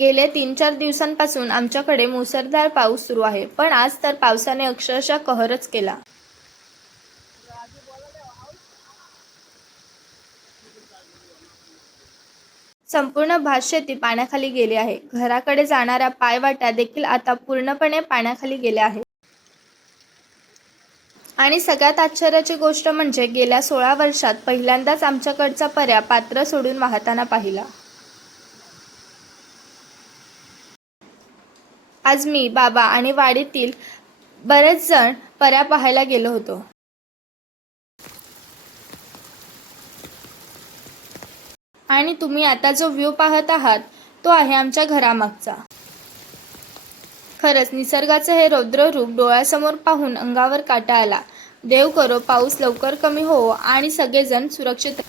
गेले 3-4 दिवसांपासून आमच्याकडे मुसळधार पाऊस सुरू आहे, पण आज तर पावसाने अक्षरशः कहरच केला. संपूर्ण भातशेती पाण्याखाली गेली आहे. घराकडे जाणाऱ्या पायवाटा देखील आता पूर्णपणे पाण्याखाली गेल्या आहेत. आणि सगळ्यात आश्चर्याची गोष्ट म्हणजे गेल्या 16 वर्षात पहिल्यांदाच आमच्याकडचा पर्या पात्र सोडून वाहताना पाहिला. आज मी, बाबा आणि वाडीतील बरेच जण पर्या पाहायला गेलो होतो. आणि तुम्ही आता जो व्ह्यू पाहत आहात तो आहे आमच्या घरामागचा. खरंच निसर्गाचं हे रौद्र रूप डोळ्यासमोर पाहून अंगावर काटा आला. देव करो पाऊस लवकर कमी होवो आणि सगळेजण सुरक्षित